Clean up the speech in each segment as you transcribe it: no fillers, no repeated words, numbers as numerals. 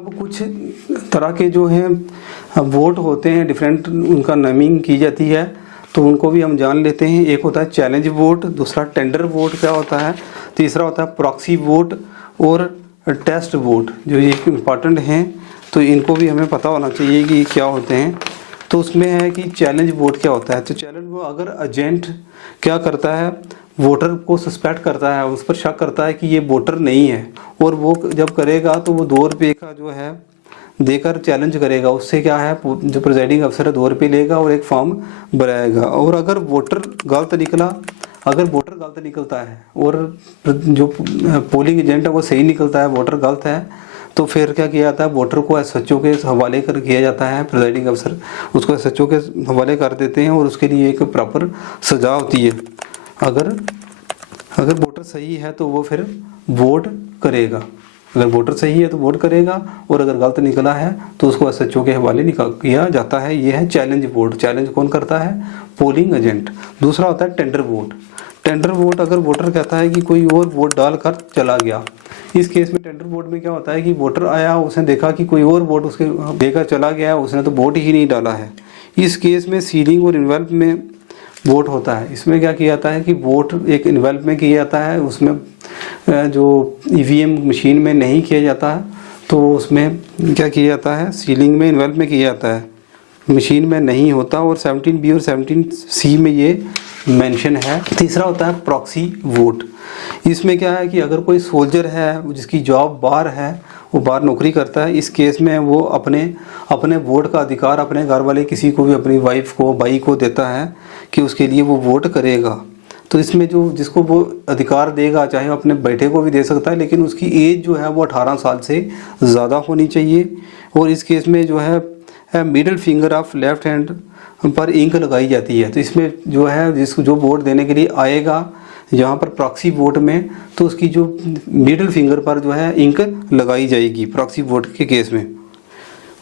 अब कुछ तरह के जो हैं वोट होते हैं डिफरेंट, उनका नेमिंग की जाती है, तो उनको भी हम जान लेते हैं। एक होता है चैलेंज वोट, दूसरा टेंडर वोट क्या होता है, तीसरा होता है प्रॉक्सी वोट और टेस्ट वोट, जो ये इम्पॉर्टेंट हैं, तो इनको भी हमें पता होना चाहिए कि क्या होते हैं। तो उसमें है कि चैलेंज वोट क्या होता है। तो चैलेंज वो अगर एजेंट क्या करता है, वोटर को सस्पेक्ट करता है, उस पर शक करता है कि ये वोटर नहीं है, और वो जब करेगा तो वो 2 रुपये का जो है देकर चैलेंज करेगा। उससे क्या है, जो प्रिजाइडिंग अफसर है 2 रुपये लेगा और एक फॉर्म भराएगा। और अगर वोटर गलत निकलता है और जो पोलिंग एजेंट है वो सही निकलता है, वोटर गलत है, तो फिर क्या किया जाता है, वोटर को एसएचओ के हवाले कर किया जाता है। प्रिजाइडिंग अफसर उसको एसएचओ के हवाले कर देते हैं और उसके लिए एक प्रॉपर सजा होती है। अगर वोटर सही है तो वो फिर वोट करेगा, अगर वोटर सही है तो वोट करेगा, और अगर गलत निकला है तो उसको एसएचओ के हवाले किया जाता है। ये है चैलेंज वोट। चैलेंज कौन करता है, पोलिंग एजेंट। दूसरा होता है टेंडर वोट। टेंडर वोट अगर वोटर कहता है कि कोई और वोट डालकर चला गया, इस केस में टेंडर वोट में क्या होता है कि वोटर आया, उसने देखा कि कोई और वोट उसके देकर चला गया, उसने तो वोट ही नहीं डाला है। इस केस में सीलिंग और इन्वेल्प में वोट होता है। इसमें क्या किया जाता है कि वोट एक इन्वेल्प में किया जाता है, उसमें जो ईवीएम मशीन में नहीं किया जाता है, तो उसमें क्या किया जाता है, सीलिंग में इन्वेल्प में किया जाता है, मशीन में नहीं होता। और 17B और 17C में ये मेंशन है। तीसरा होता है प्रॉक्सी वोट। इसमें क्या है कि अगर कोई सोल्जर है जिसकी जॉब बाहर है, वो बाहर नौकरी करता है, इस केस में वो अपने वोट का अधिकार अपने घर वाले किसी को भी, अपनी वाइफ को, भाई को देता है कि उसके लिए वो वोट करेगा। तो इसमें जो जिसको वो अधिकार देगा, चाहे वो अपने बेटे को भी दे सकता है, लेकिन उसकी एज जो है वो 18 साल से ज़्यादा होनी चाहिए। और इस केस में जो है middle finger of left hand पर इंक लगाई जाती है। तो इसमें जो है जो वोट देने के लिए आएगा यहाँ पर प्रॉक्सी वोट में, तो उसकी जो मिडिल फिंगर पर जो है इंक लगाई जाएगी प्रॉक्सी वोट के केस में।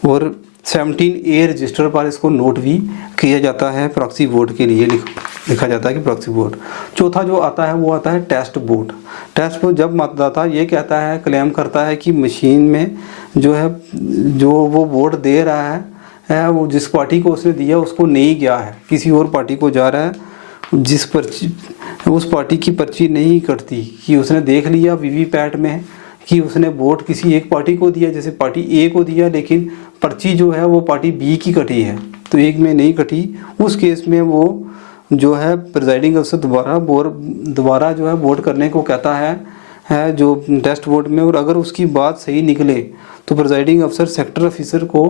और 17A रजिस्टर पर इसको नोट भी किया जाता है। प्रॉक्सी वोट के लिए लिखा जाता है कि प्रॉक्सी वोट। चौथा जो आता है वो आता है टेस्ट वोट। टेस्ट वोट जब मतदाता ये कहता है, क्लेम करता है कि मशीन में जो वो वोट दे रहा है वो जिस पार्टी को उसने दिया उसको नहीं गया है, किसी और पार्टी को जा रहा है, जिस पर्ची उस पार्टी की पर्ची नहीं कटती, कि उसने देख लिया वीवीपैट में कि उसने वोट किसी एक पार्टी को दिया, जैसे पार्टी ए को दिया, लेकिन पर्ची जो है वो पार्टी बी की कटी है, तो एक में नहीं कटी। उस केस में वो जो है प्रिजाइडिंग अफसर दोबारा जो है वोट करने को कहता है जो टेस्ट वोट में। और अगर उसकी बात सही निकले तो प्रिजाइडिंग अफसर सेक्टर ऑफिसर को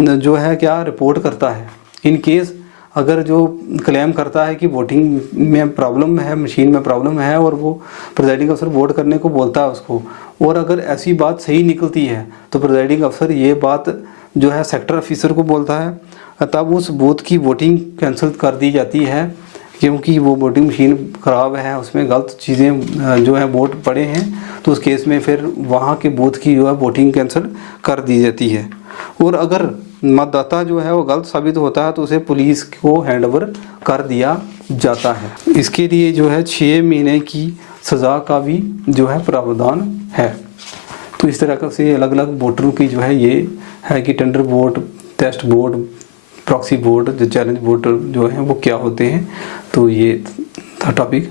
जो है क्या रिपोर्ट करता है। इन केस अगर जो क्लेम करता है कि वोटिंग में प्रॉब्लम है, मशीन में प्रॉब्लम है, और वो प्रिजाइडिंग अफसर वोट करने को बोलता है उसको, और अगर ऐसी बात सही निकलती है तो प्रिजाइडिंग अफसर ये बात जो है सेक्टर ऑफिसर को बोलता है, तब उस बूथ की वोटिंग कैंसिल कर दी जाती है, क्योंकि वो वोटिंग मशीन ख़राब है, उसमें गलत चीज़ें जो है वोट पड़े हैं। तो उस केस में फिर वहाँ के बूथ की जो है वोटिंग कैंसिल कर दी जाती है। और अगर मतदाता जो है वो गलत साबित होता है तो उसे पुलिस को हैंडओवर कर दिया जाता है। इसके लिए जो है 6 महीने की सज़ा का भी जो है प्रावधान है। तो इस तरह से अलग अलग वोटरों की जो है ये है कि tender vote, test vote, proxy vote, जो चैलेंज वोट जो है वो क्या होते हैं। तो ये था टॉपिक।